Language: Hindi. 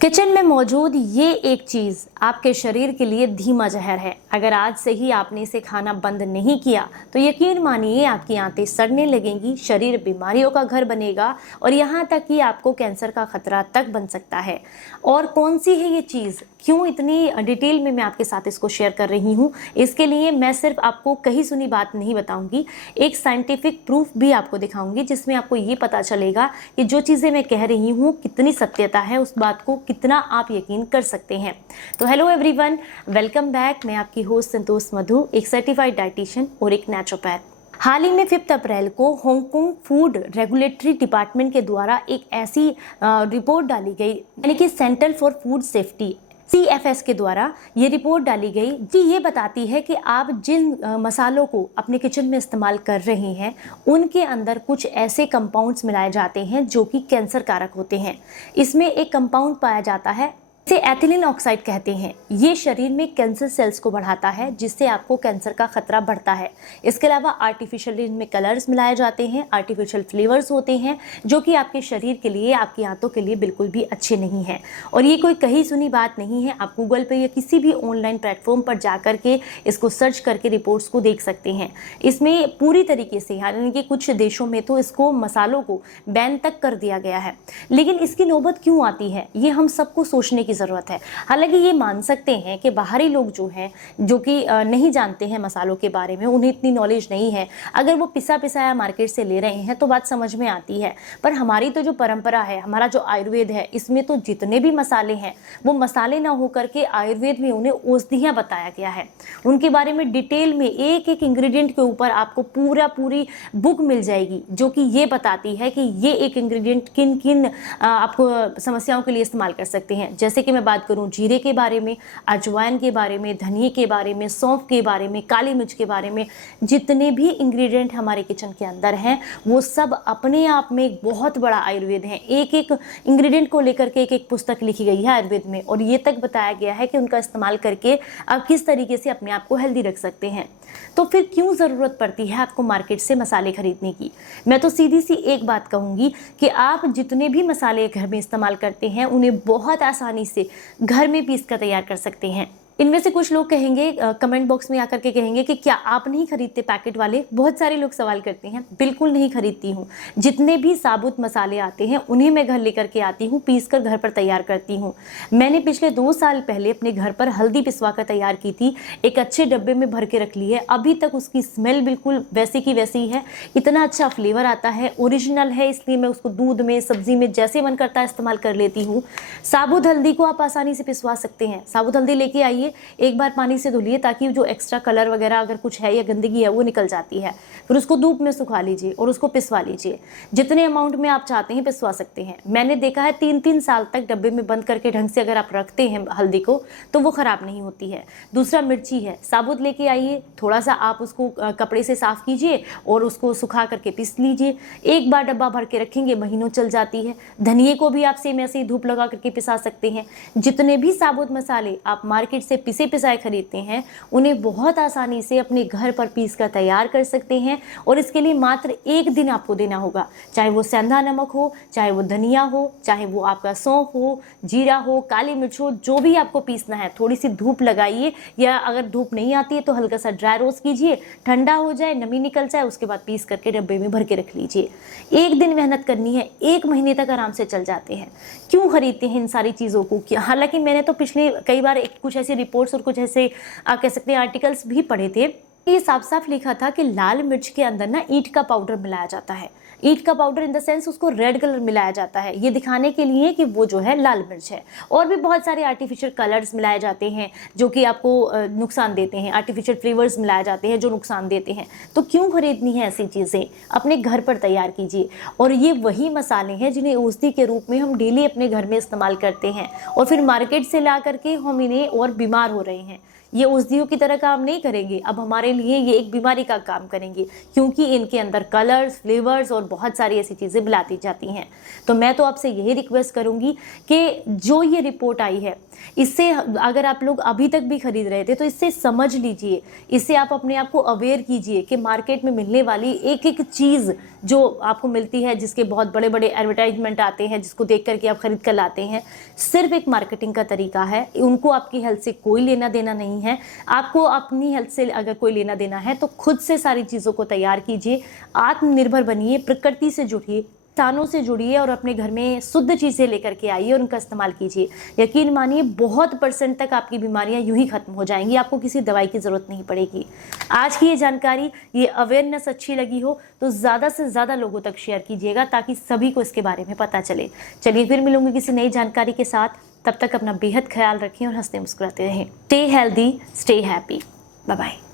किचन में मौजूद ये एक चीज़ आपके शरीर के लिए धीमा जहर है। अगर आज से ही आपने इसे खाना बंद नहीं किया तो यकीन मानिए आपकी आंतें सड़ने लगेंगी, शरीर बीमारियों का घर बनेगा और यहाँ तक कि आपको कैंसर का खतरा तक बन सकता है। और कौन सी है ये चीज़, क्यों इतनी डिटेल में मैं आपके साथ इसको शेयर कर रही हूँ, इसके लिए मैं सिर्फ आपको कही सुनी बात नहीं बताऊंगी, एक साइंटिफिक प्रूफ भी आपको दिखाऊंगी जिसमें आपको ये पता चलेगा कि जो चीज़ें मैं कह रही हूँ कितनी सत्यता है, उस बात को कितना आप यकीन कर सकते हैं। तो हेलो एवरीवन, वेलकम बैक। मैं आपकी होस्ट संतोष मधु, एक सर्टिफाइड डाइटिशियन और एक नेचुरोपैथ। हाल ही में 5 अप्रैल को हांगकांग फूड रेगुलेटरी डिपार्टमेंट के द्वारा एक ऐसी रिपोर्ट डाली गई, यानी कि centre for food safety CFS के द्वारा ये रिपोर्ट डाली गई जी। ये बताती है कि आप जिन मसालों को अपने किचन में इस्तेमाल कर रहे हैं उनके अंदर कुछ ऐसे कंपाउंड्स मिलाए जाते हैं जो कि कैंसर कारक होते हैं। इसमें एक कंपाउंड पाया जाता है, इसे एथिलीन ऑक्साइड कहते हैं। ये शरीर में कैंसर सेल्स को बढ़ाता है जिससे आपको कैंसर का खतरा बढ़ता है। इसके अलावा आर्टिफिशियल इनमें कलर्स मिलाए जाते हैं, आर्टिफिशियल फ्लेवर्स होते हैं जो कि आपके शरीर के लिए, आपकी आंतों के लिए बिल्कुल भी अच्छे नहीं हैं। और ये कोई कही सुनी बात नहीं है, आप गूगल पे या किसी भी ऑनलाइन प्लेटफॉर्म पर जा करके इसको सर्च करके रिपोर्ट्स को देख सकते हैं। इसमें पूरी तरीके से, यानी कि कुछ देशों में तो इसको मसालों को बैन तक कर दिया गया है। लेकिन इसकी नौबत क्यों आती है, ये हम सबको सोचने की ज़रूरत है। हालांकि ये मान सकते हैं कि बाहरी लोग जो हैं, जो कि नहीं जानते हैं मसालों के बारे में, उन्हें इतनी नॉलेज नहीं है, अगर वो पिसा पिसाया मार्केट से ले रहे हैं तो बात समझ में आती है। पर हमारी तो जो परंपरा है, हमारा जो आयुर्वेद है, इसमें तो जितने भी मसाले हैं वो मसाले ना होकर के आयुर्वेद में उन्हें औषधियाँ बताया गया है। उनके बारे में डिटेल में एक एक इंग्रेडिएंट के ऊपर आपको पूरी बुक मिल जाएगी जो कि ये बताती है कि ये एक इंग्रेडिएंट किन किन आपको समस्याओं के लिए इस्तेमाल कर सकते हैं। जैसे कि मैं बात करूं जीरे के बारे में, अजवाइन के बारे में, धनिए के बारे में, सौंफ के बारे में, काली मिर्च के बारे में, जितने भी इंग्रेडिएंट हमारे किचन के अंदर हैं वो सब अपने आप में एक बहुत बड़ा आयुर्वेद है। एक एक इंग्रेडिएंट को लेकर के एक एक पुस्तक लिखी गई है आयुर्वेद में, और ये तक बताया गया है कि उनका इस्तेमाल करके आप किस तरीके से अपने आप को हेल्दी रख सकते हैं। तो फिर क्यों ज़रूरत पड़ती है आपको मार्केट से मसाले खरीदने की? मैं तो सीधी सी एक बात कहूँगी कि आप जितने भी मसाले घर में इस्तेमाल करते हैं उन्हें बहुत आसानी से घर में पीस कर तैयार कर सकते हैं। इनमें से कुछ लोग कहेंगे, कमेंट बॉक्स में आकर के कहेंगे कि क्या आप नहीं खरीदते पैकेट वाले? बहुत सारे लोग सवाल करते हैं। बिल्कुल नहीं खरीदती हूँ। जितने भी साबुत मसाले आते हैं उन्हें मैं घर लेकर के आती हूँ, पीस कर घर पर तैयार करती हूँ। मैंने पिछले 2 साल पहले अपने घर पर हल्दी पिसवा कर तैयार की थी, एक अच्छे डब्बे में भर के रख ली है। अभी तक उसकी स्मेल बिल्कुल वैसी की वैसी है, इतना अच्छा फ्लेवर आता है, ओरिजिनल है, इसलिए मैं उसको दूध में, सब्जी में जैसे मन करता है इस्तेमाल कर लेती हूँ। साबुत हल्दी को आप आसानी से पिसवा सकते हैं। साबुत हल्दी लेके आइए, एक बार पानी से धुलिए ताकि जो एक्स्ट्रा कलर वगैरह अगर कुछ है या गंदगी है वो निकल जाती है। फिर उसको धूप में सुखा लीजिए और उसको पिसवा लीजिए। जितने अमाउंट में आप चाहते हैं पिसवा सकते हैं। मैंने देखा है 3-3 साल तक डब्बे में बंद करके ढंग से अगर आप रखते हैं हल्दी को तो वो ख़राब नहीं होती है। दूसरा मिर्ची है, साबुत लेके आइए, थोड़ा सा आप उसको कपड़े से साफ़ कीजिए और उसको सुखा करके पीस लीजिए। एक बार डब्बा भर के रखेंगे, महीनों चल जाती है। धनिए को भी आप सेम ऐसे ही धूप लगा करके पिसा सकते हैं। जितने भी साबुत मसाले आप मार्केट से पिसे पिसाए खरीदते हैं उन्हें बहुत आसानी से अपने घर पर पीस कर तैयार कर सकते हैं। और इसके लिए मात्र 1 दिन आपको देना होगा, चाहे वो सेंधा नमक हो, चाहे वो धनिया हो, चाहे वो आपका सौंफ हो, जीरा हो, काली मिर्च हो, जो भी आपको पीसना है थोड़ी सी धूप लगाइए, या अगर धूप नहीं आती है तो हल्का सा ड्राई रोस्ट कीजिए, ठंडा हो जाए, नमी निकल जाए, उसके बाद पीस करके डब्बे में भर के रख लीजिए। 1 दिन मेहनत करनी है, 1 महीने तक आराम से चल जाते हैं। क्यों खरीदते हैं इन सारी चीज़ों को? हालांकि मैंने तो पिछले कई बार कुछ ऐसी रिपोर्ट्स और कुछ ऐसे कह सकते हैं आर्टिकल्स भी पढ़े थे। ये साफ साफ लिखा था कि लाल मिर्च के अंदर ना ईंट का पाउडर मिलाया जाता है। ईंट का पाउडर इन द सेंस उसको रेड कलर मिलाया जाता है, ये दिखाने के लिए कि वो जो है लाल मिर्च है। और भी बहुत सारे आर्टिफिशियल कलर्स मिलाए जाते हैं जो कि आपको नुकसान देते हैं, आर्टिफिशियल फ्लेवर्स मिलाए जाते हैं जो नुकसान देते हैं। तो क्यों खरीदनी है ऐसी चीज़ें? अपने घर पर तैयार कीजिए। और ये वही मसाले हैं जिन्हें औषधि के रूप में हम डेली अपने घर में इस्तेमाल करते हैं, और फिर मार्केट से ला करके हम इन्हें और बीमार हो रहे हैं। ये औषधियों की तरह काम नहीं करेंगे, अब हमारे लिए ये एक बीमारी का काम करेंगे, क्योंकि इनके अंदर कलर्स, फ्लेवर्स और बहुत सारी ऐसी चीज़ें मिलाती जाती हैं। तो मैं तो आपसे यही रिक्वेस्ट करूंगी कि जो ये रिपोर्ट आई है इससे अगर आप लोग अभी तक भी खरीद रहे थे तो इससे समझ लीजिए, इससे आप अपने आप को अवेयर कीजिए कि मार्केट में मिलने वाली एक एक चीज़ जो आपको मिलती है, जिसके बहुत बड़े बड़े एडवर्टाइजमेंट आते हैं, जिसको देख करके आप खरीद कर लाते हैं, सिर्फ एक मार्केटिंग का तरीका है। उनको आपकी हेल्थ से कोई लेना देना नहीं है। आपको अपनी हेल्थ से अगर कोई लेना देना है तो खुद से सारी चीज़ों को तैयार कीजिए, आत्मनिर्भर बनिए, प्रकृति से जुड़िए, स्थानों से जुड़िए और अपने घर में शुद्ध चीज़ें लेकर के आइए और उनका इस्तेमाल कीजिए। यकीन मानिए बहुत % तक आपकी बीमारियां यूं ही खत्म हो जाएंगी, आपको किसी दवाई की ज़रूरत नहीं पड़ेगी। आज की ये जानकारी, ये अवेयरनेस अच्छी लगी हो तो ज़्यादा से ज़्यादा लोगों तक शेयर कीजिएगा ताकि सभी को इसके बारे में पता चले। चलिए फिर मिलूंगी किसी नई जानकारी के साथ, तब तक अपना बेहद ख्याल रखें और हंसते मुस्कुराते रहें। Stay healthy, stay happy, bye bye.